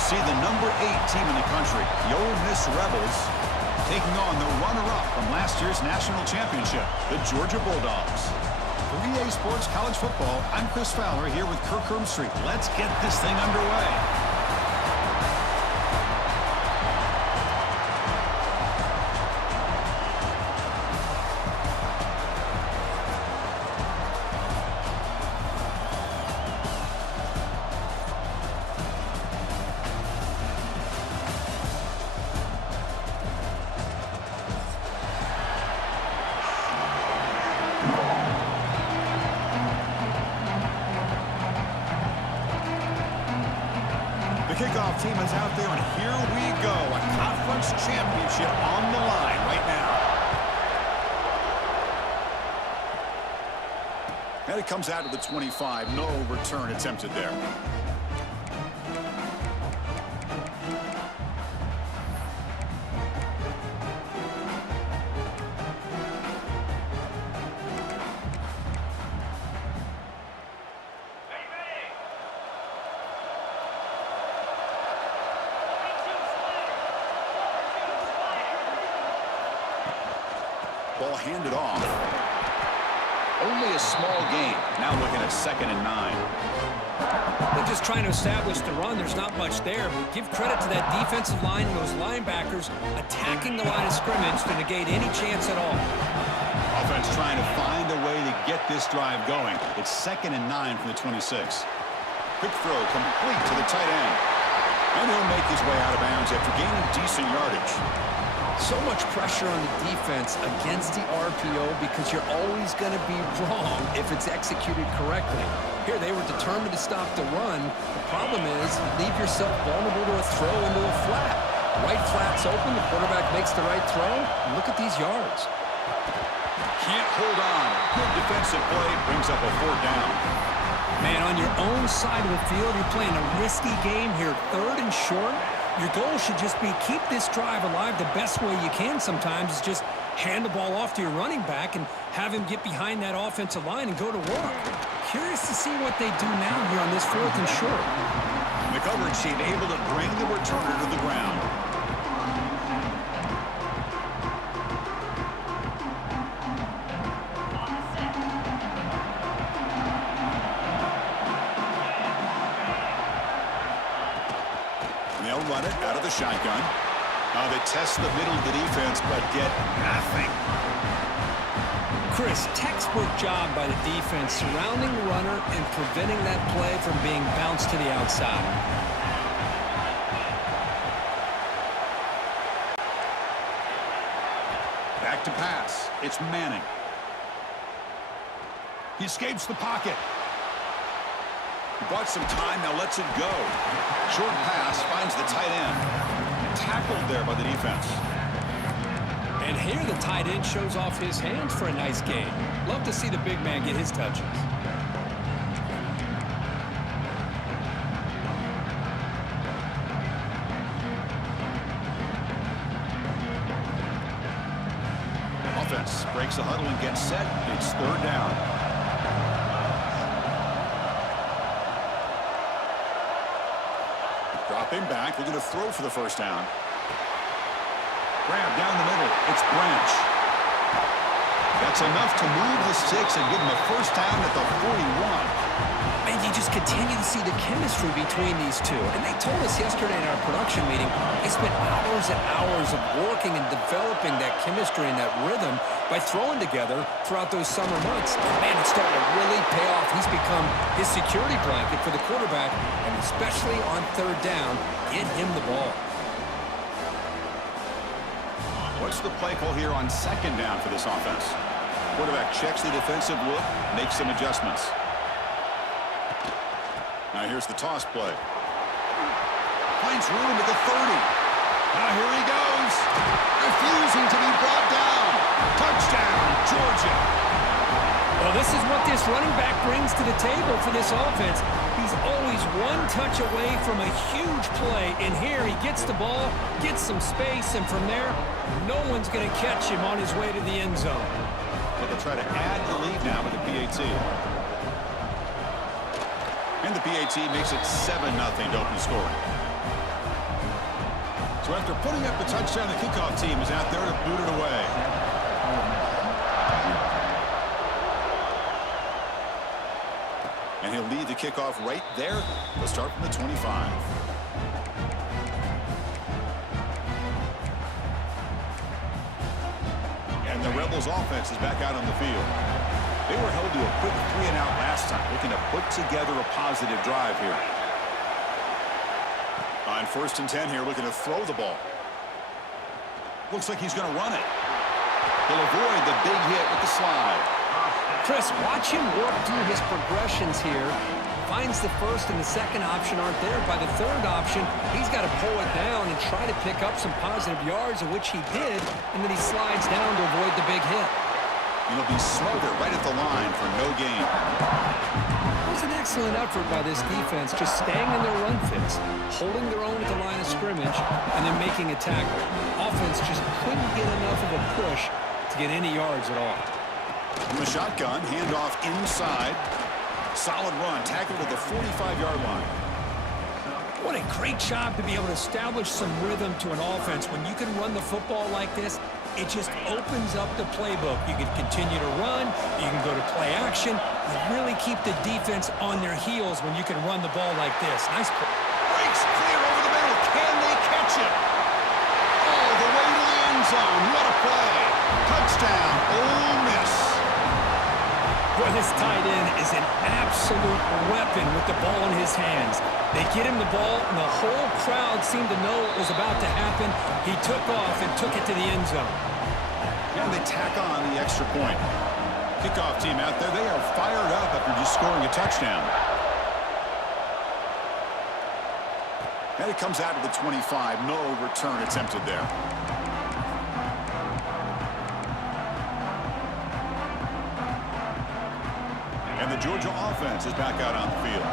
We'll see the #8 team in the country, the Ole Miss Rebels, taking on the runner-up from last year's national championship, the Georgia Bulldogs. For EA Sports College Football, I'm Chris Fowler here with Kirk Herbstreit. Let's get this thing underway. Kickoff team is out there, and here we go. A conference championship on the line right now. And it comes out of the 25. No return attempted there. Ball handed off. Only a small gain. Now looking at 2nd and 9. They're just trying to establish the run. There's not much there, but give credit to that defensive line and those linebackers attacking the line of scrimmage to negate any chance at all. Offense trying to find a way to get this drive going. It's 2nd and 9 from the 26. Quick throw complete to the tight end. And he'll make his way out of bounds after gaining decent yardage. So much pressure on the defense against the RPO because you're always going to be wrong if it's executed correctly. Here, they were determined to stop the run. The problem is you leave yourself vulnerable to a throw into a flat. Right flat's open, the quarterback makes the right throw. Look at these yards. Can't hold on. Good defensive play brings up a 4th down. Man, on your own side of the field, you're playing a risky game here, 3rd and short. Your goal should just be keep this drive alive the best way you can sometimes is just hand the ball off to your running back and have him get behind that offensive line and go to work. Curious to see what they do now here on this 4th and short. The coverage team able to bring the returner to the ground. They'll run it out of the shotgun. They test the middle of the defense, but get nothing. Chris, textbook job by the defense surrounding the runner and preventing that play from being bounced to the outside. Back to pass. It's Manning. He escapes the pocket. He bought some time, now lets it go. Short pass finds the tight end. Tackled there by the defense. And here the tight end shows off his hands for a nice game. Love to see the big man get his touches. Offense breaks the huddle and gets set. It's 3rd down. Dropping back, looking to throw for the 1st down. Grab down the middle. It's Branch. That's enough to move the sticks and give him a 1st down at the 41. And you just continue to see the chemistry between these two. And they told us yesterday in our production meeting, they spent hours and hours of working and developing that chemistry and that rhythm by throwing together throughout those summer months. And man, it's starting to really pay off. He's become his security blanket for the quarterback, and especially on 3rd down, get him the ball. What's the play call here on 2nd down for this offense? Quarterback checks the defensive look, makes some adjustments. Now here's the toss play. Finds room at the 30. Now here he goes. Refusing to be brought down. Touchdown, Georgia. Well, this is what this running back brings to the table for this offense. He's always one touch away from a huge play. And here he gets the ball, gets some space, and from there, no one's going to catch him on his way to the end zone. Well, they'll try to add the lead now with the PAT. And the PAT makes it 7-0 to open scoring. So after putting up the touchdown, the kickoff team is out there to boot it away. And he'll lead the kickoff right there. They'll start from the 25. And the Rebels offense is back out on the field. They were held to a quick 3-and-out last time, looking to put together a positive drive here. On 1st and 10 here, looking to throw the ball. Looks like he's going to run it. He'll avoid the big hit with the slide. Chris, watch him work through his progressions here. Finds the first and the second option aren't there. By the third option, he's got to pull it down and try to pick up some positive yards, of which he did, and then he slides down to avoid the big hit. He'll be smothered right at the line for no gain. It was an excellent effort by this defense, just staying in their run fits, holding their own at the line of scrimmage, and then making a tackle. Offense just couldn't get enough of a push to get any yards at all. From the shotgun, handoff inside. Solid run, tackled at the 45-yard line. What a great job to be able to establish some rhythm to an offense. When you can run the football like this, it just opens up the playbook. You can continue to run, you can go to play action, you really keep the defense on their heels when you can run the ball like this. Nice play. Breaks clear over the middle. Can they catch it? All the way to the end zone. What a play. Touchdown, Ole Miss. Boy, this tight end is an absolute weapon with the ball in his hands. They get him the ball, and the whole crowd seemed to know what was about to happen. He took off and took it to the end zone. And they tack on the extra point. Kickoff team out there, they are fired up after just scoring a touchdown. And it comes out to the 25. No return attempted there. And the Georgia offense is back out on the field.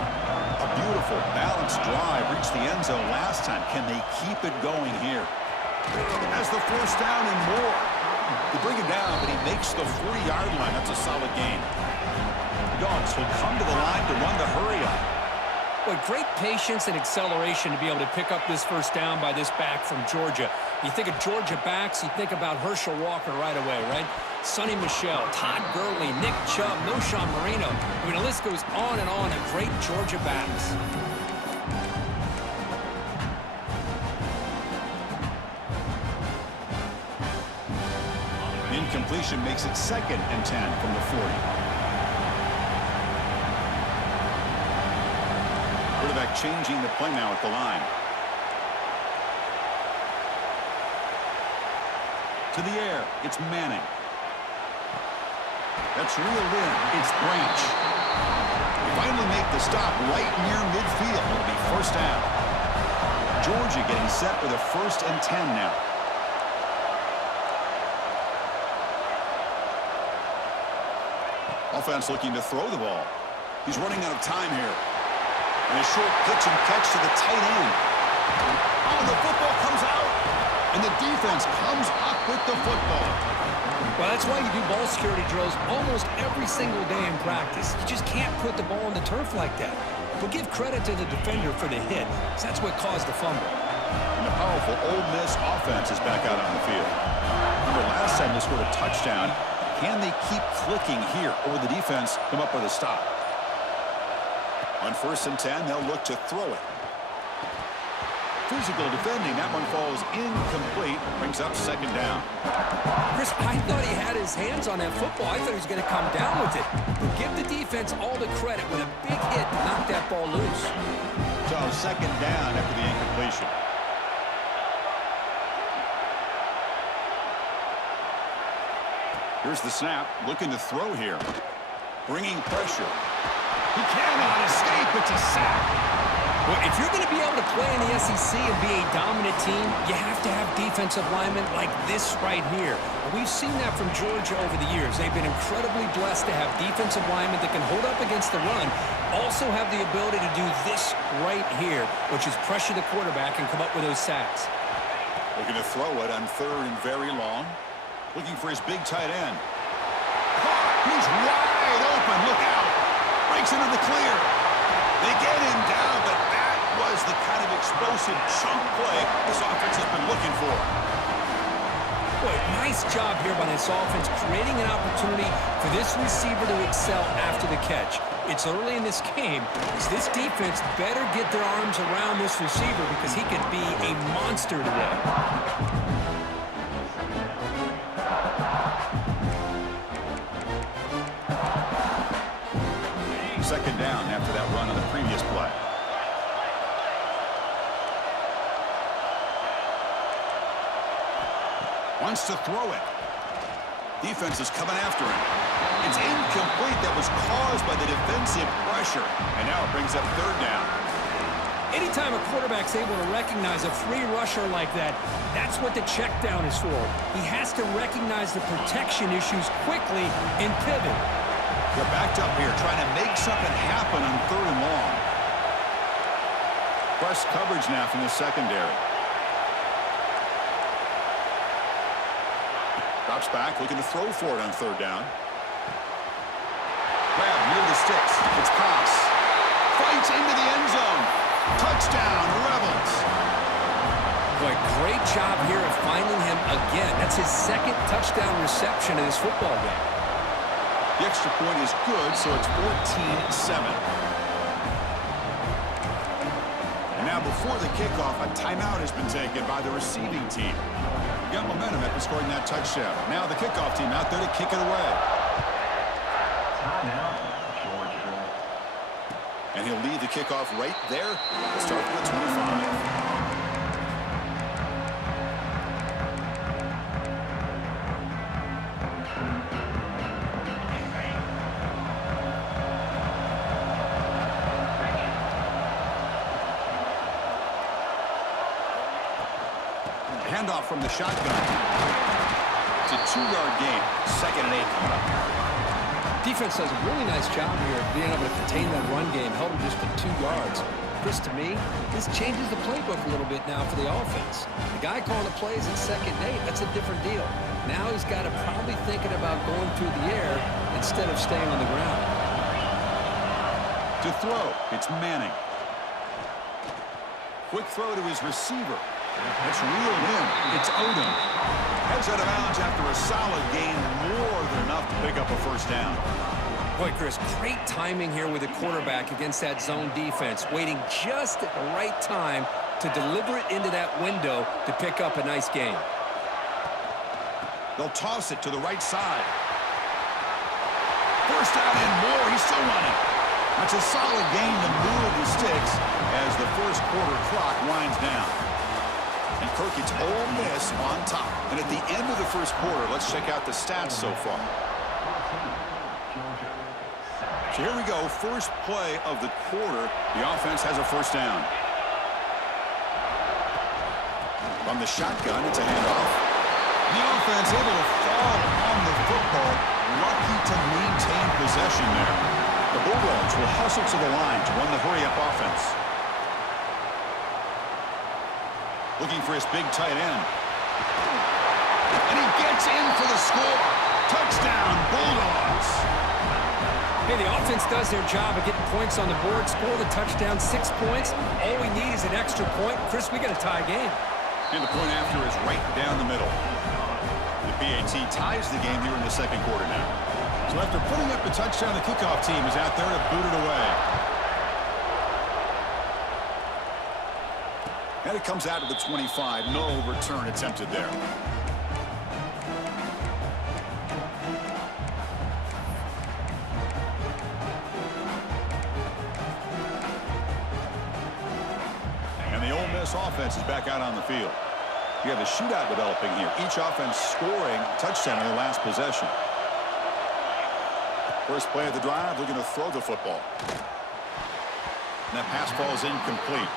A beautiful, balanced drive reached the end zone last time. Can they keep it going here? Has the first down and more. They bring him down, but he makes the 40-yard line. That's a solid gain. The Dogs will come to the line to run the hurry up. Boy, great patience and acceleration to be able to pick up this first down by this back from Georgia. You think of Georgia backs, you think about Herschel Walker right away, right? Sonny Michel, Todd Gurley, Nick Chubb, Noshawn Marino. I mean, the list goes on and on of great Georgia backs. Incompletion makes it 2nd and 10 from the 40. Quarterback changing the play now at the line. To the air, it's Manning. That's reeled in. It's Branch. They finally make the stop right near midfield. It'll be first down. Georgia getting set with a 1st and 10 now. Offense looking to throw the ball. He's running out of time here. And a short pitch and catch to the tight end. Oh, the football comes out. And the defense comes up with the football. Well, that's why you do ball security drills almost every single day in practice. You just can't put the ball on the turf like that. But give credit to the defender for the hit, because that's what caused the fumble. And the powerful Ole Miss offense is back out on the field. Remember, last time they scored a touchdown. Can they keep clicking here, or will the defense come up with a stop? On 1st and 10, they'll look to throw it. Physical defending. That one falls incomplete. Brings up 2nd down. Chris, I thought he had his hands on that football. I thought he was going to come down with it. But give the defense all the credit with a big hit to knock that ball loose. So 2nd down after the incompletion. Here's the snap. Looking to throw here. Bringing pressure. He cannot escape. It's a sack. Well, if you're going to be able to play in the SEC and be a dominant team, you have to have defensive linemen like this right here. And we've seen that from Georgia over the years. They've been incredibly blessed to have defensive linemen that can hold up against the run, also have the ability to do this right here, which is pressure the quarterback and come up with those sacks. Looking to throw it on 3rd and very long. Looking for his big tight end. He's wide open. Look out. Breaks into the clear. They get him down, but that was the kind of explosive chunk play this offense has been looking for. Boy, nice job here by this offense, creating an opportunity for this receiver to excel after the catch. It's early in this game, so this defense better get their arms around this receiver because he could be a monster today. Second down after that run on the previous play. Wants to throw it. Defense is coming after him. It's incomplete. That was caused by the defensive pressure. And now it brings up third down. Anytime a quarterback's able to recognize a free rusher like that, that's what the check down is for. He has to recognize the protection issues quickly and pivot. They're backed up here, trying to make something happen on third and long. Press coverage now from the secondary. Drops back, looking to throw for it on third down. Grab near the sticks. It's pass. Fights into the end zone. Touchdown, Rebels. Boy, great job here of finding him again. That's his second touchdown reception in this football game. The extra point is good, so it's 14-7. And now before the kickoff, a timeout has been taken by the receiving team. Got momentum after scoring that touchdown. Now the kickoff team out there to kick it away. And he'll lead the kickoff right there to start with the 25. Handoff from the shotgun. It's a 2-yard gain. 2nd and 8 coming up. Defense does a really nice job here of being able to contain that run game. Held him just to 2 yards. Chris, to me, this changes the playbook a little bit now for the offense. The guy calling the plays at 2nd and 8, that's a different deal. Now he's got to probably thinking about going through the air instead of staying on the ground. To throw, it's Manning. Quick throw to his receiver. That's reeled in. It's Odom. Heads out of bounds after a solid gain, more than enough to pick up a first down. Boy, Chris, great timing here with the quarterback against that zone defense, waiting just at the right time to deliver it into that window to pick up a nice gain. They'll toss it to the right side. First down and more. He's still running. That's a solid gain to move the sticks as the first quarter clock winds down. And Kirk, it's Ole Miss on top. And at the end of the first quarter, let's check out the stats so far. So here we go, first play of the quarter. The offense has a first down. From the shotgun, it's a handoff. The offense able to fall on the football. Lucky to maintain possession there. The Bulldogs will hustle to the line to run the hurry-up offense. Looking for his big tight end. And he gets in for the score. Touchdown, Bulldogs. Hey, the offense does their job of getting points on the board, score the touchdown, 6 points. All we need is an extra point. Chris, we got a tie game. And the point after is right down the middle. The PAT ties the game here in the second quarter now. So after putting up a touchdown, the kickoff team is out there to boot it away. And it comes out of the 25. No return attempted there. And the Ole Miss offense is back out on the field. You have a shootout developing here. Each offense scoring a touchdown in their last possession. First play of the drive, looking to throw the football. And that pass ball is incomplete.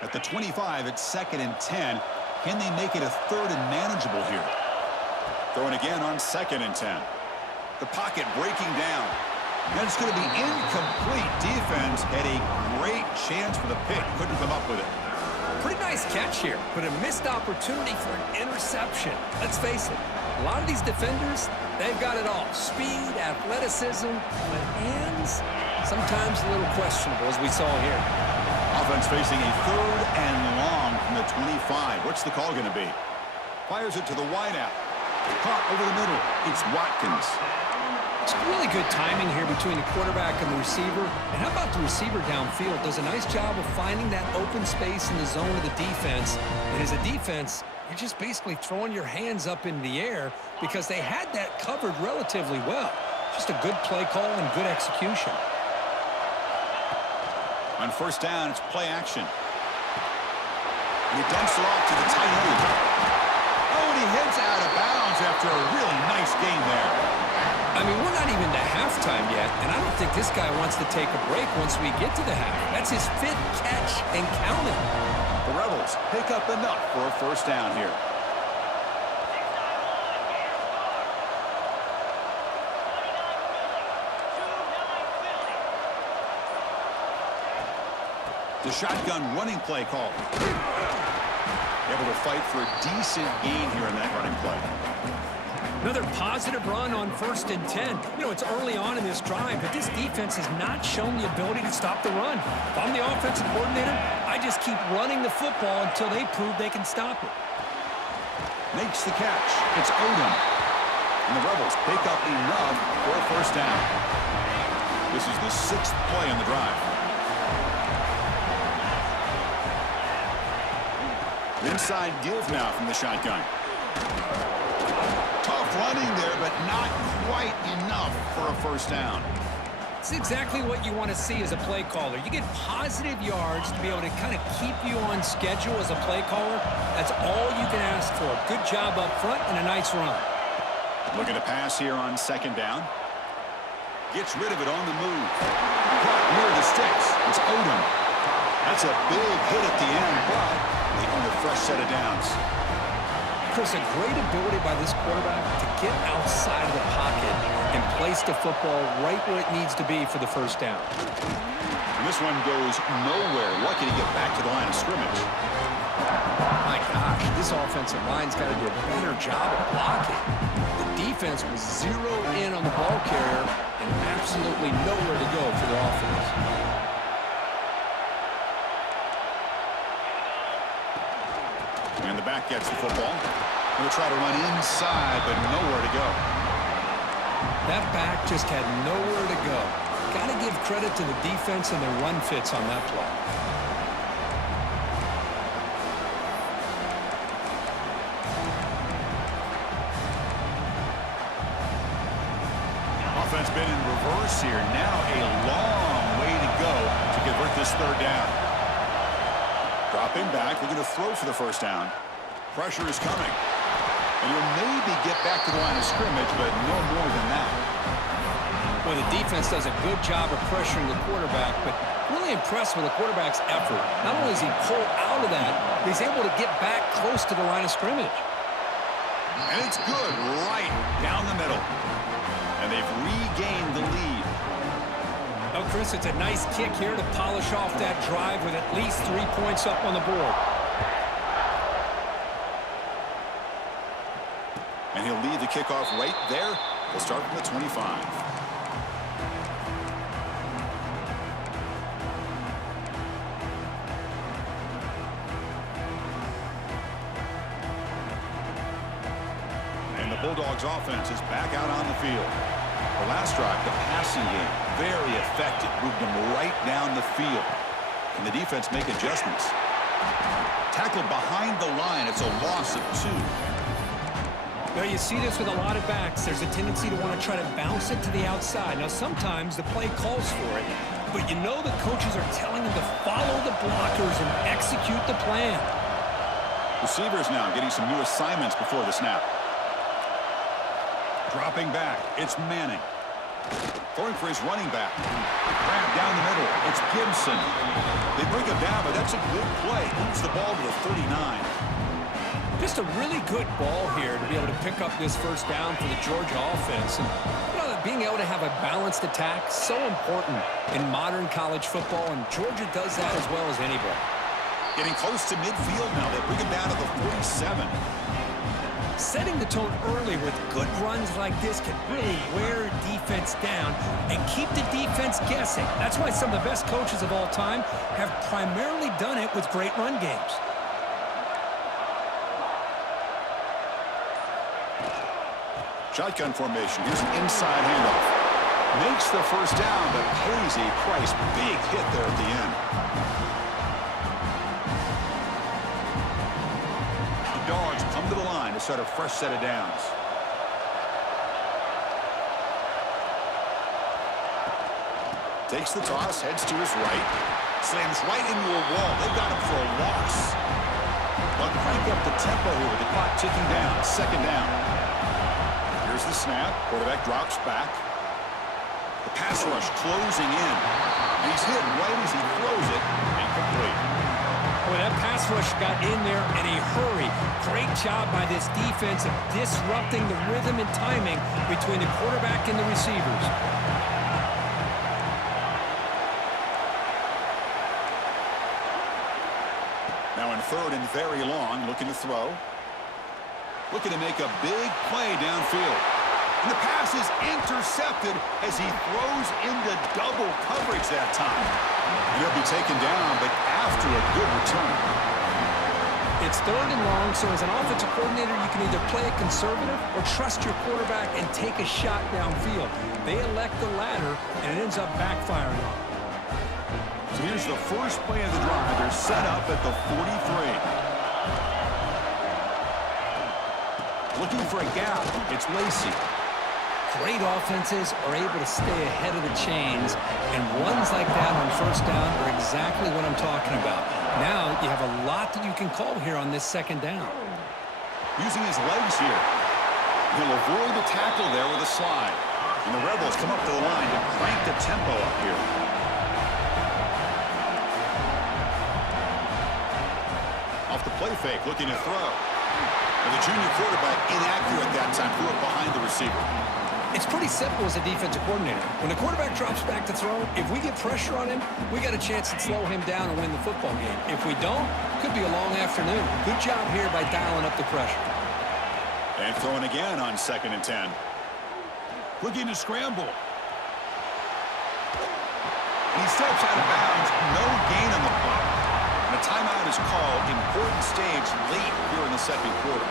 At the 25, it's 2nd and 10. Can they make it a 3rd and manageable here? Throwing again on 2nd and 10. The pocket breaking down. And it's going to be incomplete. Defense had a great chance for the pick. Couldn't come up with it. Pretty nice catch here, but a missed opportunity for an interception. Let's face it, a lot of these defenders, they've got it all. Speed, athleticism, but hands, sometimes a little questionable, as we saw here. Offense facing a 3rd and long from the 25. What's the call going to be? Fires it to the wideout. Caught over the middle. It's Watkins. It's really good timing here between the quarterback and the receiver. And how about the receiver downfield? Does a nice job of finding that open space in the zone of the defense. And as a defense, you're just basically throwing your hands up in the air because they had that covered relatively well. Just a good play call and good execution. On 1st down, it's play action. And he dumps it off to the tight end. Oh, and he heads out of bounds after a really nice game there. I mean, we're not even to halftime yet, and I don't think this guy wants to take a break once we get to the half. That's his 5th catch and counting. The Rebels pick up enough for a 1st down here. The shotgun running play call. Able to fight for a decent gain here in that running play. Another positive run on 1st and 10. You know, it's early on in this drive, but this defense has not shown the ability to stop the run. If I'm the offensive coordinator, I just keep running the football until they prove they can stop it. Makes the catch. It's Odom. And the Rebels pick up enough for a 1st down. This is the 6th play on the drive. Inside give now from the shotgun. Tough running there, but not quite enough for a 1st down. It's exactly what you want to see as a play caller. You get positive yards to be able to kind of keep you on schedule as a play caller. That's all you can ask for. Good job up front and a nice run. Looking to pass here on 2nd down. Gets rid of it on the move. Caught near the sticks. It's Odom. That's a big hit at the end, but they earn a fresh set of downs. Chris, a great ability by this quarterback to get outside of the pocket and place the football right where it needs to be for the 1st down. And this one goes nowhere. Lucky to get back to the line of scrimmage. My gosh, this offensive line's got to do a better job of blocking. The defense was zeroed in on the ball carrier and absolutely nowhere to go for the offense. And the back gets the football. He'll try to run inside, but nowhere to go. That back just had nowhere to go. Got to give credit to the defense and their run fits on that play. Offense been in reverse here. Now a long way to go to convert this 3rd down. Dropping back, looking to throw for the 1st down. Pressure is coming. And he'll maybe get back to the line of scrimmage, but no more than that. Well, the defense does a good job of pressuring the quarterback, but really impressed with the quarterback's effort. Not only does he pull out of that, but he's able to get back close to the line of scrimmage. And it's good right down the middle. And they've regained the lead. Oh, Chris, it's a nice kick here to polish off that drive with at least 3 points up on the board. And he'll lead the kickoff right there. We'll start from the 25. And the Bulldogs offense is back out on the field. The last drive, the passing game, very effective. Moved them right down the field. Can the defense make adjustments? Tackled behind the line. It's a loss of 2. Now, you see this with a lot of backs. There's a tendency to want to try to bounce it to the outside. Now, sometimes the play calls for it, but you know the coaches are telling them to follow the blockers and execute the plan. Receivers now getting some new assignments before the snap. Dropping back, it's Manning. Throwing for his running back. Grab down the middle, it's Gibson. They bring him down, but that's a good play. Moves the ball to the 39. Just a really good ball here to be able to pick up this 1st down for the Georgia offense. And, you know, being able to have a balanced attack, so important in modern college football, and Georgia does that as well as anybody. Getting close to midfield now. They bring it down to the 47. Setting the tone early with good runs like this can really wear defense down and keep the defense guessing. That's why some of the best coaches of all time have primarily done it with great run games. Shotgun formation. Here's an inside handoff. Makes the first down, but pays a price. Big hit there at the end. The Dogs come to the line to start a fresh set of downs. Takes the toss, heads to his right. Slams right into a wall. They've got him for a loss. But crank up the tempo here with the clock ticking down. Second down. Here's the snap. Quarterback drops back. The pass rush closing in. And he's hit right as he throws it. Incomplete. Boy, that pass rush got in there in a hurry. Great job by this defense of disrupting the rhythm and timing between the quarterback and the receivers. Now in third and very long, looking to throw. Looking to make a big play downfield. And the pass is intercepted as he throws into double coverage that time. And he'll be taken down, but after a good return. It's third and long, so as an offensive coordinator, you can either play it conservative or trust your quarterback and take a shot downfield. They elect the latter, and it ends up backfiring on them. So here's the first play of the drive. They're set up at the 43. Looking for a gap. It's Lacey. Great offenses are able to stay ahead of the chains, and runs like that on first down are exactly what I'm talking about. Now you have a lot that you can call here on this second down. Using his legs here. He'll avoid the tackle there with a slide. And the Rebels come up to the line to crank the tempo up here. Off the play fake, looking to throw. And the junior quarterback inaccurate that time, threw it behind the receiver. It's pretty simple as a defensive coordinator. When the quarterback drops back to throw, if we get pressure on him, we got a chance to slow him down and win the football game. If we don't, could be a long afternoon. Good job here by dialing up the pressure. And throwing again on 2nd and 10. Looking to scramble. And he steps out of bounds. No gain on the play. And a timeout is called. Important stage late here in the second quarter.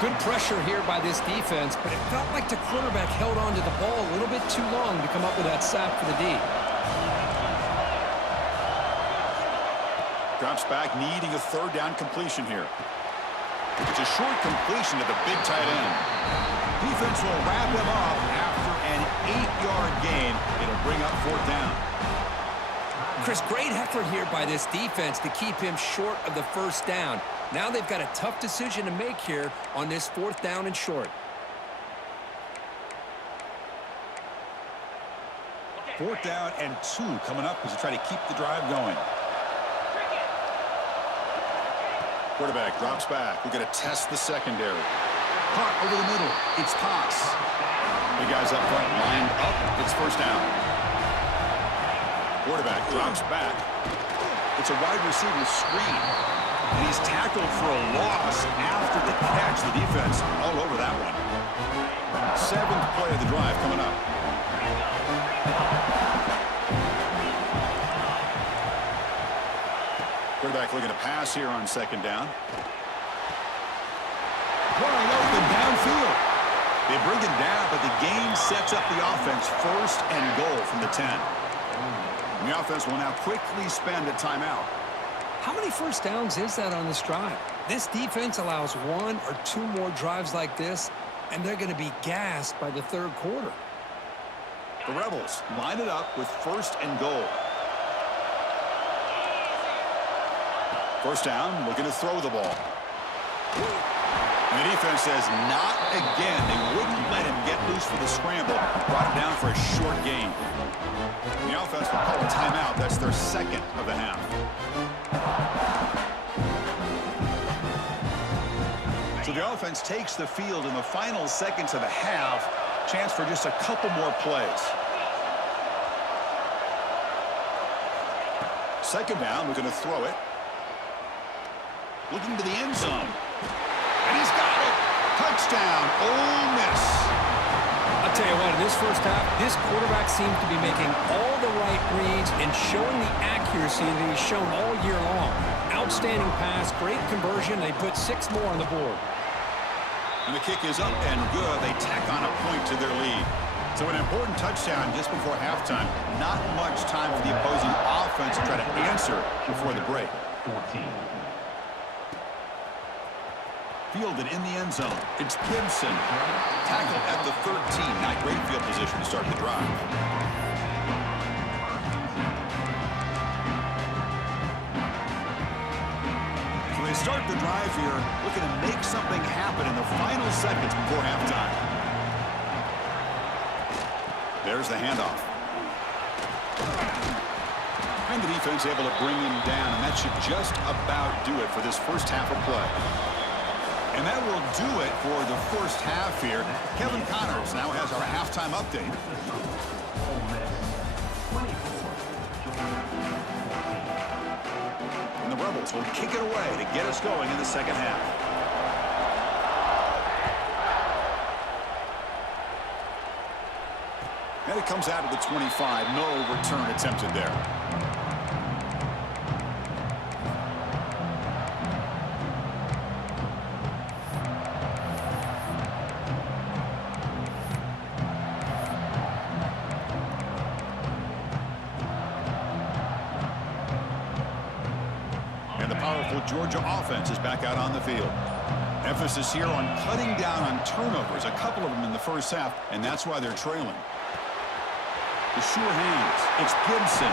Good pressure here by this defense, but it felt like the quarterback held on to the ball a little bit too long to come up with that sack for the D. Drops back, needing a third down completion here. It's a short completion to the big tight end. Defense will wrap him up after an 8-yard gain. It'll bring up 4th down. Chris, great effort here by this defense to keep him short of the first down. Now they've got a tough decision to make here on this 4th down and short. 4th down and 2 coming up as they try to keep the drive going. Quarterback drops back. We're going to test the secondary. Caught over the middle. It's Toss. The guys up front lined up. It's first down. Quarterback drops back. It's a wide receiver screen. And he's tackled for a loss after the catch. The defense all over that one. 7th play of the drive coming up. Quarterback looking to pass here on 2nd down. Wide open downfield. They bring it down, but the game sets up the offense 1st and goal from the 10. And the offense will now quickly spend a timeout. How many first downs is that on this drive? This defense allows 1 or 2 more drives like this, and they're going to be gassed by the 3rd quarter. The Rebels line it up with 1st and goal. First down, looking to throw the ball. And the defense says not again. They wouldn't let him get loose for the scramble. Brought him down for a short gain. The offense will call a timeout. That's their 2nd of the half. So the offense takes the field in the final seconds of the half. Chance for just a couple more plays. Second down, we're going to throw it. Looking to the end zone. And he's got it. Touchdown, Ole Miss. I'll tell you what, in this first half, this quarterback seems to be making all the right reads and showing the accuracy that he's shown all year long. Outstanding pass, great conversion. They put 6 more on the board. And the kick is up and good. They tack on a point to their lead. So an important touchdown just before halftime. Not much time for the opposing offense to try to answer before the break. 14. Fielded in the end zone. It's Gibson. Tackled at the 13. Not great field position to start the drive. So they start the drive here, looking to make something happen in the final seconds before halftime. There's the handoff. And the defense able to bring him down, and that should just about do it for this first half of play. And that will do it for the first half here. Kevin Connors now has our halftime update. And the Rebels will kick it away to get us going in the second half. And it comes out of the 25. No return attempted there. And the powerful Georgia offense is back out on the field. Emphasis here on cutting down on turnovers, a couple of them in the first half, and that's why they're trailing. The sure hands. It's Gibson.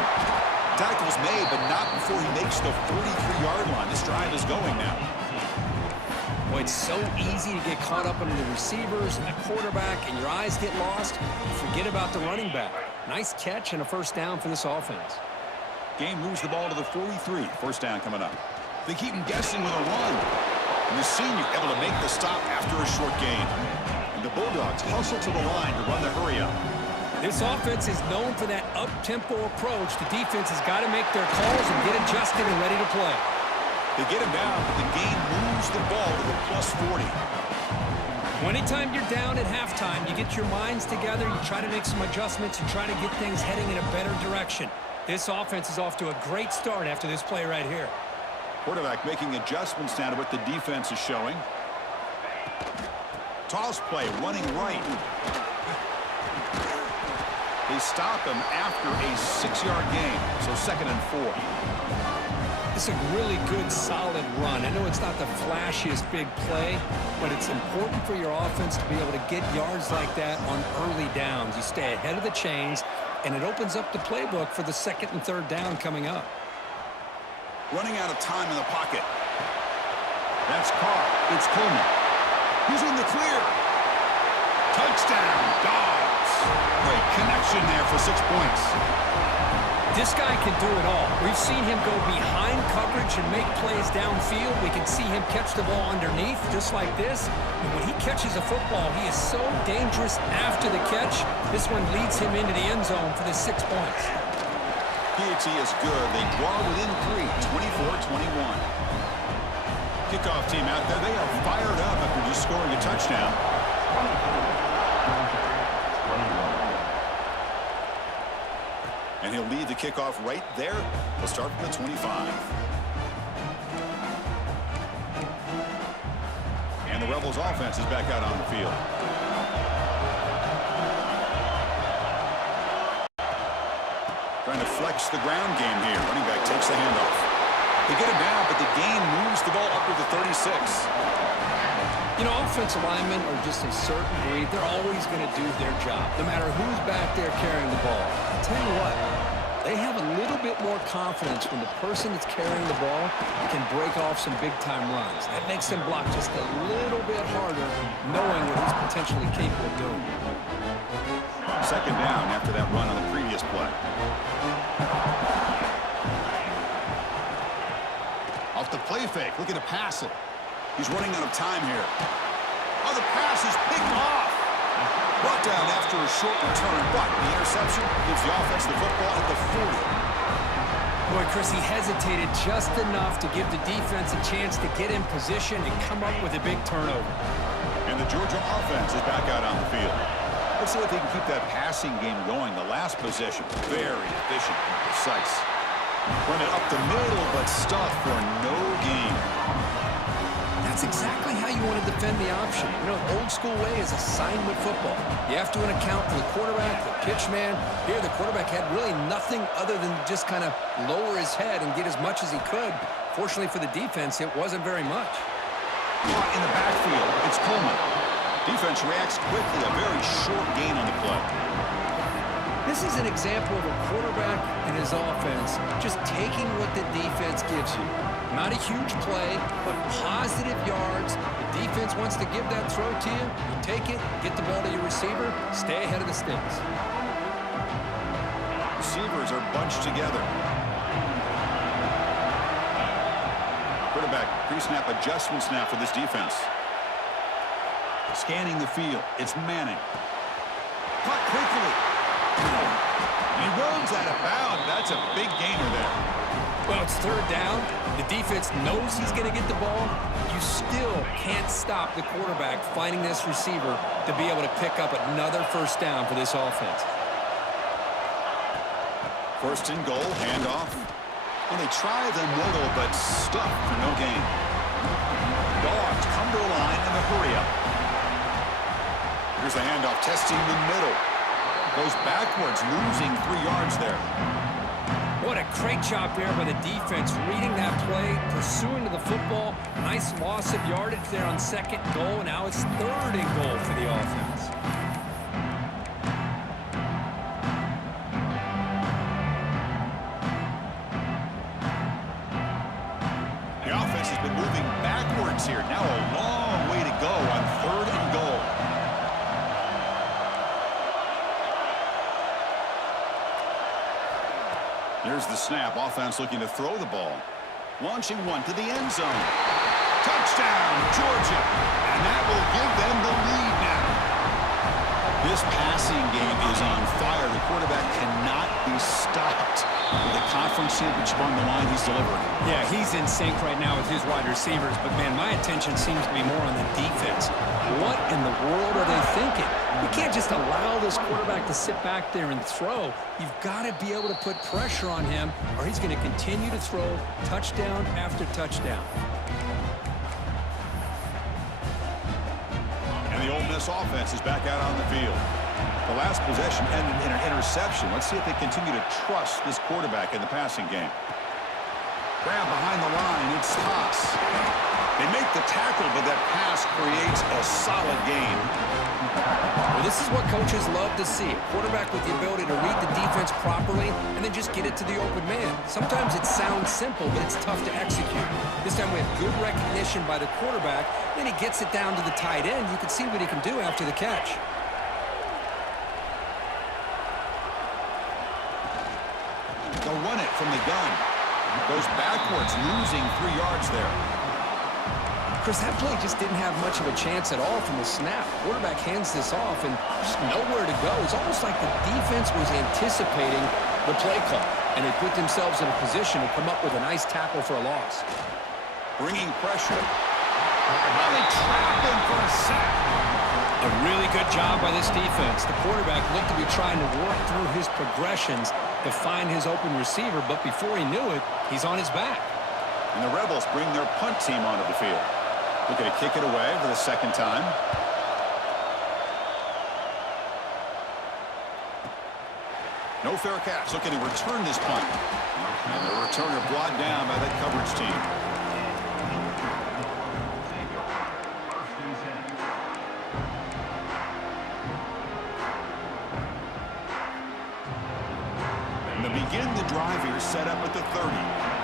Tackle's made, but not before he makes the 43-yard line. This drive is going now. Boy, it's so easy to get caught up under the receivers and the quarterback, and your eyes get lost. You forget about the running back. Nice catch and a first down for this offense. Game moves the ball to the 43. First down coming up. They keep him guessing with a run. And the senior able to make the stop after a short gain. And the Bulldogs hustle to the line to run the hurry up. This offense is known for that up-tempo approach. The defense has got to make their calls and get adjusted and ready to play. They get him down, but the game moves the ball to the plus 40. Anytime you're down at halftime, you get your minds together, you try to make some adjustments, and try to get things heading in a better direction. This offense is off to a great start after this play right here. Quarterback making adjustments now to what the defense is showing. Toss play, running right. They stop him after a 6-yard gain, so 2nd and 4. It's a really good, solid run. I know it's not the flashiest big play, but it's important for your offense to be able to get yards like that on early downs. You stay ahead of the chains, and it opens up the playbook for the 2nd and 3rd down coming up. Running out of time in the pocket. That's Carr. It's Coleman. He's in the clear. Touchdown, Dogs. Great connection there for 6 points. This guy can do it all. We've seen him go behind coverage and make plays downfield. We can see him catch the ball underneath, just like this. And when he catches a football, he is so dangerous after the catch. This one leads him into the end zone for the 6 points. PAT is good. They draw within 3, 24-21. Kickoff team out there. They are fired up after just scoring a touchdown. And he'll lead the kickoff right there. We'll start from the 25. And the Rebels offense is back out on the field. Trying to flex the ground game here. Running back takes the handoff. They get him down, but the gain moves the ball up to the 36. You know, offensive linemen are just a certain breed. They're always going to do their job, no matter who's back there carrying the ball. I'll tell you what, they have a little bit more confidence when the person that's carrying the ball can break off some big-time runs. That makes them block just a little bit harder, knowing what he's potentially capable of doing. Second down after that run on the previous play. Off the play fake, looking to pass it. He's running out of time here. Oh, the pass is picked off. Brought down after a short return, but the interception gives the offense the football at the 40. Boy, Chris, he hesitated just enough to give the defense a chance to get in position and come up with a big turnover. And the Georgia offense is back out on the field. Let's see if they can keep that passing game going. The last possession, very efficient and precise. Run it up the middle, but stuffed for no gain. That's exactly how you want to defend the option. You know, old school way is assignment football. You have to account for the quarterback, the pitch man. Here, the quarterback had really nothing other than just kind of lower his head and get as much as he could. Fortunately for the defense, it wasn't very much. Caught in the backfield, it's Coleman. Defense reacts quickly, a very short gain on the play. This is an example of a quarterback and his offense just taking what the defense gives you. Not a huge play, but positive yards. The defense wants to give that throw to you. You take it, get the ball to your receiver, stay ahead of the sticks. Receivers are bunched together. Quarterback, pre-snap adjustments now for this defense. Scanning the field, it's Manning. Caught quickly. He runs out of bounds. That's a big gainer there. Well, it's third down. The defense knows he's going to get the ball. You still can't stop the quarterback finding this receiver to be able to pick up another first down for this offense. First and goal, handoff. And they try the middle, but stuck for no gain. Dogs come to the line in the hurry-up. Here's the handoff, testing the middle. Goes backwards, losing 3 yards there. What a great job there by the defense, reading that play, pursuing to the football. Nice loss of yardage there on second goal. Now it's third and goal for the offense. The offense has been moving backwards here. Now a long way to go on third and goal. Here's the snap. Offense looking to throw the ball. Launching one to the end zone. Touchdown, Georgia. And that will give them the lead now. This passing game is on fire. The quarterback cannot be stopped. With the conference championship on the line, he's delivering. Yeah, he's in sync right now with his wide receivers. But, man, my attention seems to be more on the defense. What in the world are they thinking? You can't just allow this quarterback to sit back there and throw. You've got to be able to put pressure on him, or he's going to continue to throw touchdown after touchdown. And the Ole Miss offense is back out on the field. The last possession ended in an interception. Let's see if they continue to trust this quarterback in the passing game. Grab behind the line, it's Haas. They make the tackle, but that pass creates a solid gain. Well, this is what coaches love to see. A quarterback with the ability to read the defense properly and then just get it to the open man. Sometimes it sounds simple, but it's tough to execute. This time we have good recognition by the quarterback. Then he gets it down to the tight end. You can see what he can do after the catch. They'll run it from the gun. Goes backwards, losing 3 yards there. Chris, that play just didn't have much of a chance at all from the snap. Quarterback hands this off and just nowhere to go. It's almost like the defense was anticipating the play call, and they put themselves in a position to come up with a nice tackle for a loss. Bringing pressure. Now they trap him for a sack. A really good job by this defense. The quarterback looked to be trying to work through his progressions to find his open receiver, but before he knew it, he's on his back. And the Rebels bring their punt team onto the field. Looking to kick it away for the second time. No fair catch. Looking to return this punt. And the returner brought down by that coverage team. And to begin the drive here, set up at the 30.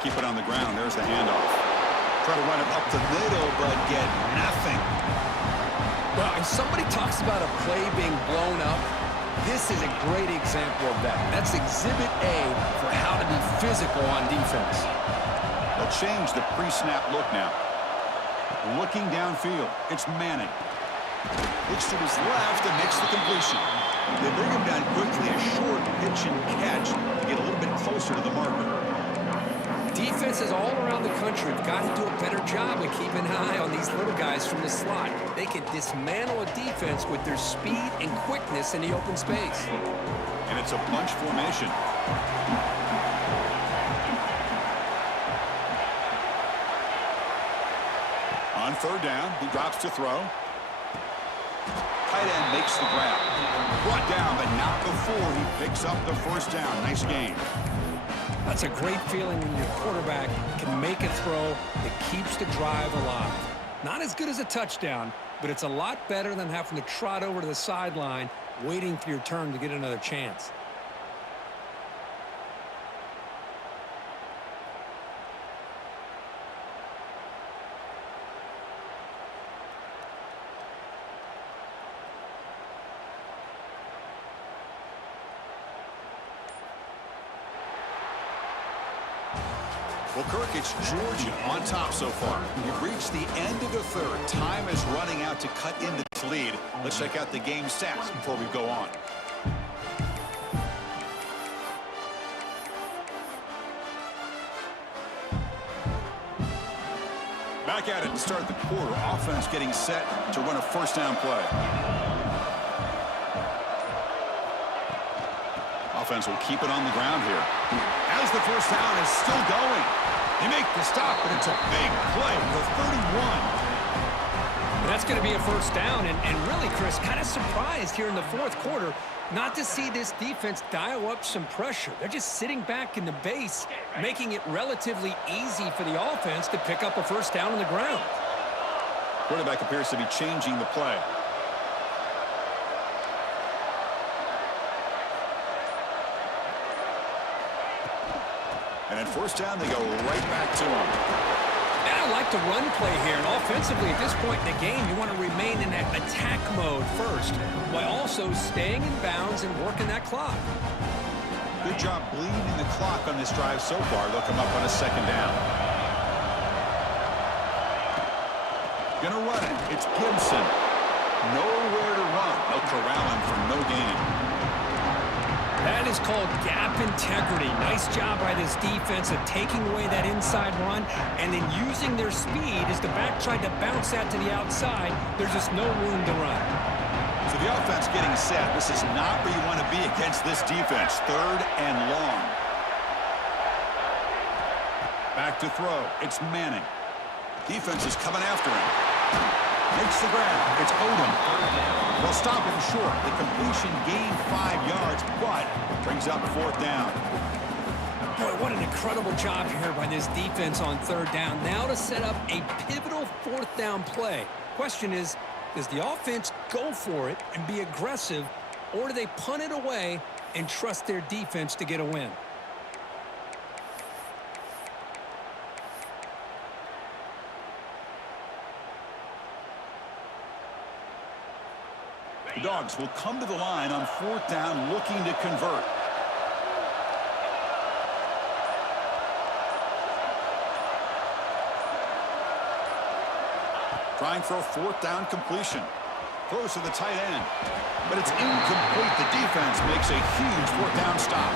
Keep it on the ground. There's the handoff. Try to run it up the middle, but get nothing. Well, if somebody talks about a play being blown up, this is a great example of that. That's Exhibit A for how to be physical on defense. They'll change the pre-snap look now. Looking downfield, it's Manning. Looks to his left and makes the completion. They bring him down quickly, a short pitch and catch to get a little bit closer to the marker. Defenses all around the country have got to do a better job of keeping an eye on these little guys from the slot. They can dismantle a defense with their speed and quickness in the open space. And it's a bunch formation. On third down, he drops to throw. Tight end makes the grab. Brought down, but not before he picks up the first down. Nice game. That's a great feeling when your quarterback can make a throw that keeps the drive alive. Not as good as a touchdown, but it's a lot better than having to trot over to the sideline waiting for your turn to get another chance. Well, Kirk, it's Georgia on top so far. We've reached the end of the third. Time is running out to cut into this lead. Let's check out the game stats before we go on. Back at it to start the quarter. Offense getting set to run a first down play. Offense will keep it on the ground here. As the first down is still going. They make the stop, but it's a big play for 31. That's going to be a first down, and really, Chris, kind of surprised here in the fourth quarter not to see this defense dial up some pressure. They're just sitting back in the base, making it relatively easy for the offense to pick up a first down on the ground. Quarterback appears to be changing the play. And at first down, they go right back to him. And I like the run play here. And offensively, at this point in the game, you want to remain in that attack mode first, while also staying in bounds and working that clock. Good job bleeding the clock on this drive so far. They'll come up on a second down. Gonna run it. It's Gibson. Nowhere to run. They'll corral him for no gain. That is called gap integrity. Nice job by this defense of taking away that inside run and then using their speed as the back tried to bounce that to the outside. There's just no room to run. So the offense getting set. This is not where you want to be against this defense. Third and long. Back to throw. It's Manning. Defense is coming after him. Makes the grab. It's Odom. They'll stop him short. The completion gained 5 yards, but brings up fourth down. Boy, what an incredible job here by this defense on third down. Now to set up a pivotal fourth down play. Question is, does the offense go for it and be aggressive, or do they punt it away and trust their defense to get a win? The Dogs will come to the line on fourth down looking to convert. Trying for a fourth down completion. Throws to the tight end. But it's incomplete. The defense makes a huge fourth down stop.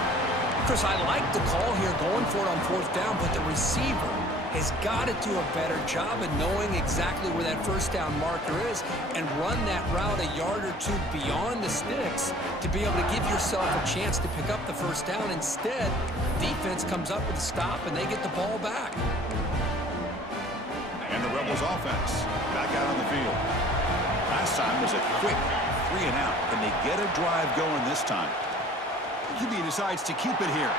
Chris, I like the call here going for it on fourth down, but the receiver has got to do a better job of knowing exactly where that first down marker is and run that route a yard or two beyond the sticks to be able to give yourself a chance to pick up the first down. Instead, defense comes up with a stop and they get the ball back. And the Rebels offense back out on the field. Last time was a quick 3 and out. Can they get a drive going this time? QB decides to keep it here.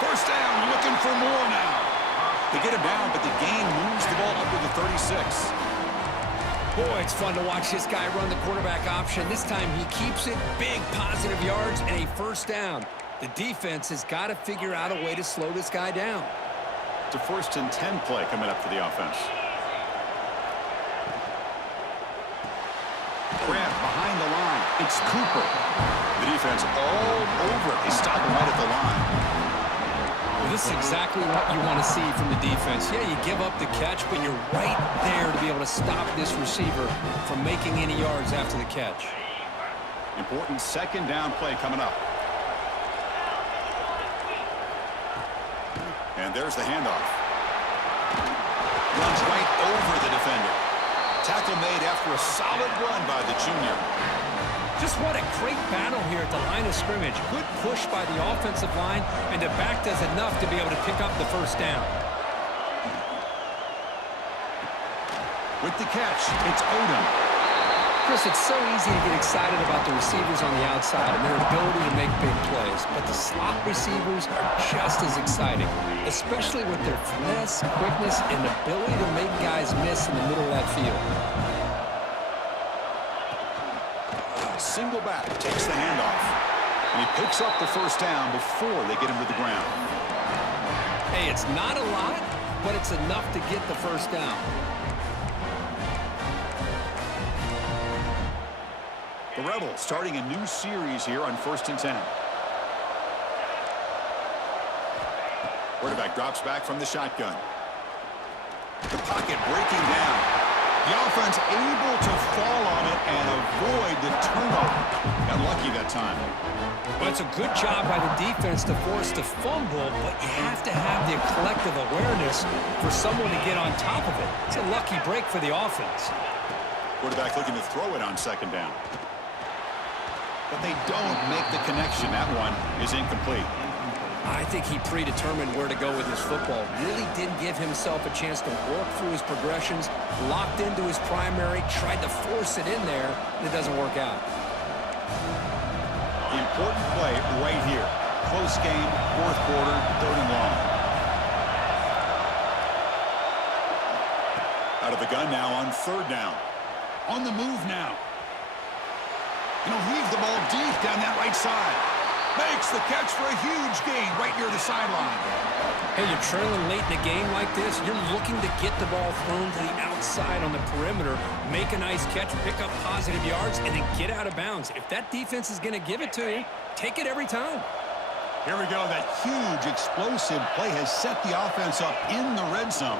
First down, looking for more now. They get him down, but the gain moves the ball up to the 36. Boy, it's fun to watch this guy run the quarterback option. This time he keeps it, big positive yards, and a first down. The defense has got to figure out a way to slow this guy down. It's a 1st and 10 play coming up for the offense. Grant behind the line. It's Cooper. The defense all over it. They stop him right at the line. Well, this is exactly what you want to see from the defense. Yeah, you give up the catch, but you're right there to be able to stop this receiver from making any yards after the catch. Important second down play coming up. And there's the handoff. Runs right over the defender. Tackle made after a solid run by the junior. Just what a great battle here at the line of scrimmage. Good push by the offensive line, and the back does enough to be able to pick up the first down. With the catch, it's Odom. Chris, it's so easy to get excited about the receivers on the outside and their ability to make big plays, but the slot receivers are just as exciting, especially with their finesse, quickness, and ability to make guys miss in the middle of that field. Single back takes the handoff, and he picks up the first down before they get him to the ground. Hey, it's not a lot, but it's enough to get the first down. The Rebels starting a new series here on 1st and 10. Quarterback drops back from the shotgun. The pocket breaking down. The offense able to fall on it and avoid the turnover. Got lucky that time. Well, it's a good job by the defense to force the fumble, but you have to have the collective awareness for someone to get on top of it. It's a lucky break for the offense. Quarterback looking to throw it on second down. But they don't make the connection. That one is incomplete. I think he predetermined where to go with his football. Really didn't give himself a chance to work through his progressions, locked into his primary, tried to force it in there, and it doesn't work out. Important play right here. Close game, 4th quarter, 3rd and long. Out of the gun now on 3rd down. On the move now. And he'll heave the ball deep down that right side. Makes the catch for a huge gain right near the sideline. Hey, you're trailing late in a game like this. You're looking to get the ball thrown to the outside on the perimeter, make a nice catch, pick up positive yards, and then get out of bounds. If that defense is going to give it to you, take it every time. Here we go. That huge explosive play has set the offense up in the red zone.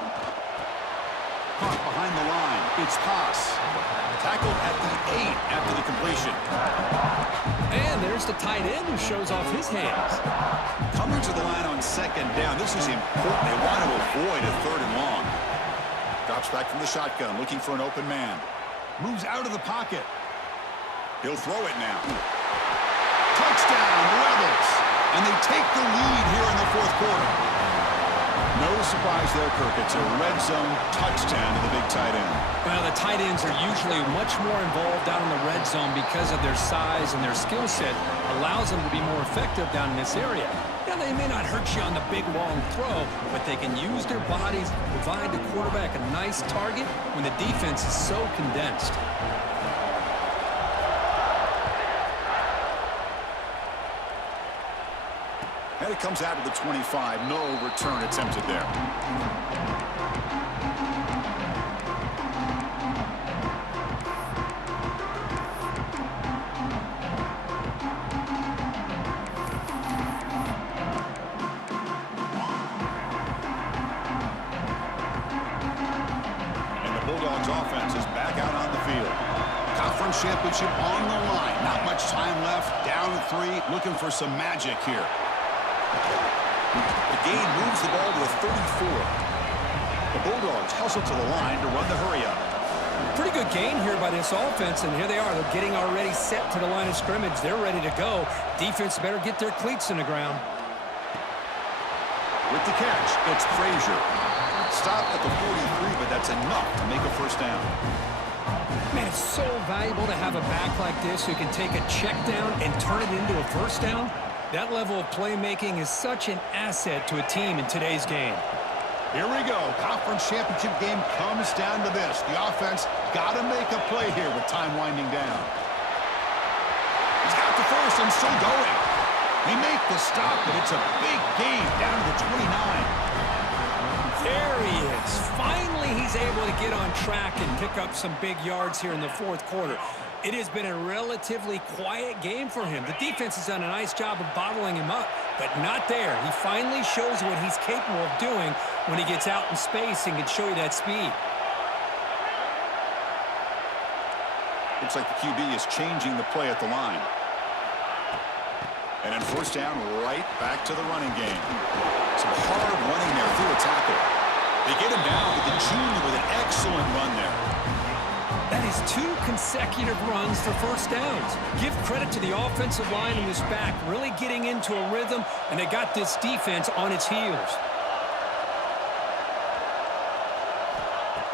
Caught behind the line. It's Pass. Tackled at the 8 after the completion. And there's the tight end who shows off his hands. Coming to the line on second down. This is important. They want to avoid a 3rd and long. Drops back from the shotgun, looking for an open man. Moves out of the pocket. He'll throw it now. Touchdown, Rebels. And they take the lead here in the 4th quarter. No surprise there, Kirk. It's a red zone touchdown to the big tight end. Well, the tight ends are usually much more involved down in the red zone because of their size and their skill set allows them to be more effective down in this area. Now, they may not hurt you on the big, long throw, but they can use their bodies to provide the quarterback a nice target when the defense is so condensed. And it comes out of the 25. No return attempted there. And the Bulldogs offense is back out on the field. Conference championship on the line. Not much time left. Down 3. Looking for some magic here. The gain moves the ball to the 34. The Bulldogs hustle to the line to run the hurry-up. Pretty good gain here by this offense, and here they are. They're getting already set to the line of scrimmage. They're ready to go. Defense better get their cleats in the ground. With the catch, it's Frazier. Stop at the 43, but that's enough to make a first down. Man, it's so valuable to have a back like this who can take a check down and turn it into a first down. That level of playmaking is such an asset to a team in today's game. Here we go. Conference championship game comes down to this. The offense got to make a play here with time winding down. He's got the first and still going. They make the stop, but it's a big gain down to the 29. There he is. Finally, he's able to get on track and pick up some big yards here in the 4th quarter. It has been a relatively quiet game for him. The defense has done a nice job of bottling him up, but not there. He finally shows what he's capable of doing when he gets out in space and can show you that speed. Looks like the QB is changing the play at the line. And on first down, right back to the running game. Some hard running there through a tackle. They get him down with the junior with an excellent run there. That is 2 consecutive runs for first downs. Give credit to the offensive line in this back, really getting into a rhythm, and they got this defense on its heels.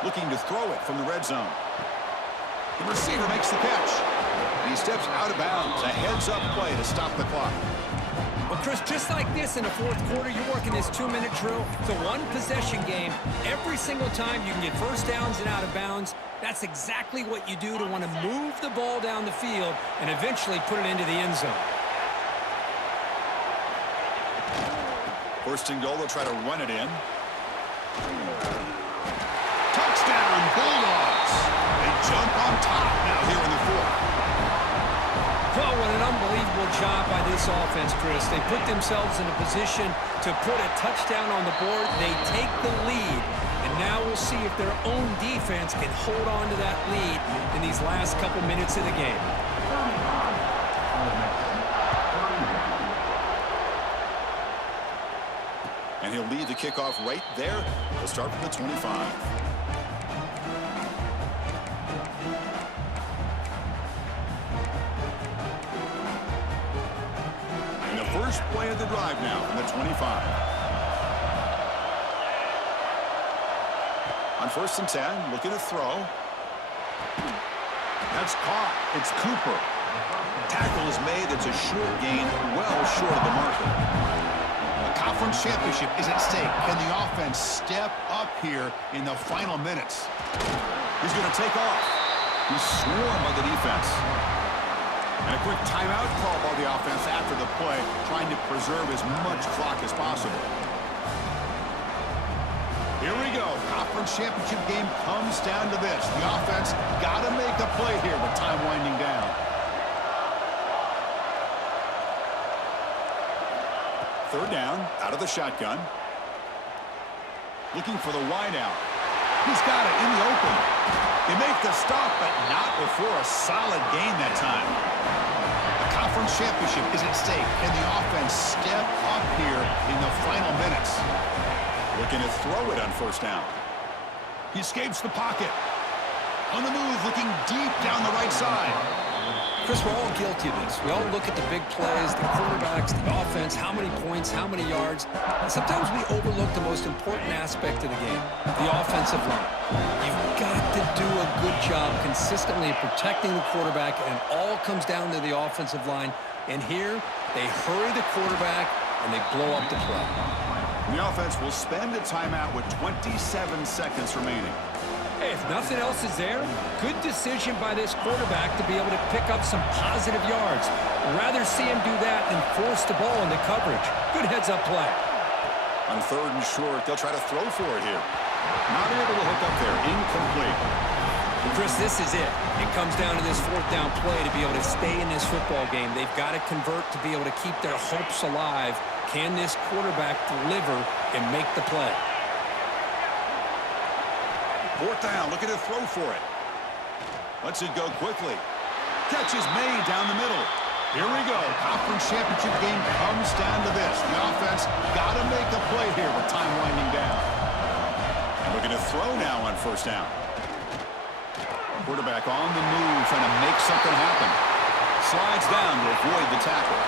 Looking to throw it from the red zone. The receiver makes the catch. And he steps out of bounds. A heads-up play to stop the clock. Well, Chris, just like this in the fourth quarter, you're working this 2-minute drill. It's a one-possession game. Every single time you can get first downs and out of bounds. That's exactly what you do to want to move the ball down the field and eventually put it into the end zone. First and goal, they'll try to run it in. Touchdown, Bulldogs. They jump on top now here in the fourth. Well, what an unbelievable job by this offense, Chris. They put themselves in a position to put a touchdown on the board. They take the lead. And now we'll see if their own defense can hold on to that lead in these last couple minutes of the game. And he'll lead the kickoff right there. He'll start from the 25. And the first play of the drive now from the 25. On first and 10, looking to throw. That's caught. It's Cooper. Tackle is made. It's a short gain, well short of the marker. A conference championship is at stake. Can the offense step up here in the final minutes? He's going to take off. He's swarmed by the defense. And a quick timeout call by the offense after the play, trying to preserve as much clock as possible. Here we go. Conference championship game comes down to this. The offense got to make a play here with time winding down. Third down, out of the shotgun. Looking for the wideout. He's got it in the open. They make the stop, but not before a solid gain that time. The conference championship is at stake. Can the offense step up here in the final minutes? Looking to throw it on first down. He escapes the pocket. On the move, looking deep down the right side. Chris, we're all guilty of this. We all look at the big plays, the quarterbacks, the offense, how many points, how many yards. And sometimes we overlook the most important aspect of the game, the offensive line. You've got to do a good job consistently protecting the quarterback, and it all comes down to the offensive line. And here, they hurry the quarterback, and they blow up the play. The offense will spend a timeout with 27 seconds remaining. Hey, if nothing else is there, good decision by this quarterback to be able to pick up some positive yards. I'd rather see him do that than force the ball into coverage. Good heads-up play. On third and short, they'll try to throw for it here. Not able to hook up there. Incomplete. Well, Chris, this is it. It comes down to this fourth down play to be able to stay in this football game. They've got to convert to be able to keep their hopes alive. Can this quarterback deliver and make the play? Fourth down, looking to throw for it. Lets it go quickly. Catch is made down the middle. Here we go. Conference championship game comes down to this. The offense got to make a play here with time winding down. And looking to throw now on first down. Quarterback on the move, trying to make something happen. Slides down to avoid the tackle.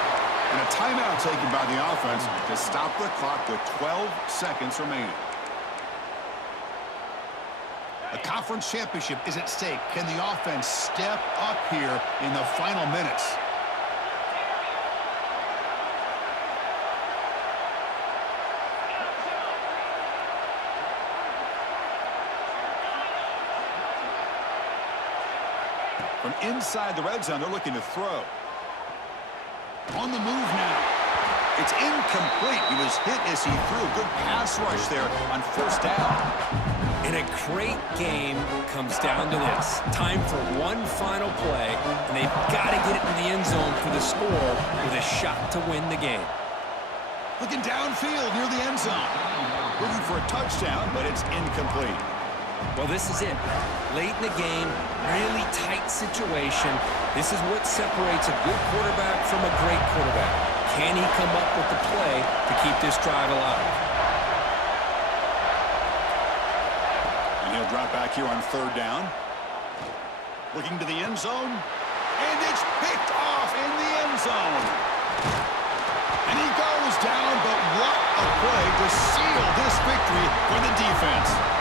And a timeout taken by the offense to stop the clock with 12 seconds remaining. A conference championship is at stake. Can the offense step up here in the final minutes? From inside the red zone, they're looking to throw. On the move now. It's incomplete. He was hit as he threw a good pass rush there on first down. And a great game comes down to this. Time for one final play, and they've got to get it in the end zone for the score with a shot to win the game. Looking downfield near the end zone. Looking for a touchdown, but it's incomplete. Well, this is it. Late in the game, really tight situation. This is what separates a good quarterback from a great quarterback. Can he come up with the play to keep this drive alive? And he'll drop back here on third down. Looking to the end zone. And it's picked off in the end zone. And he goes down, but what a play to seal this victory for the defense.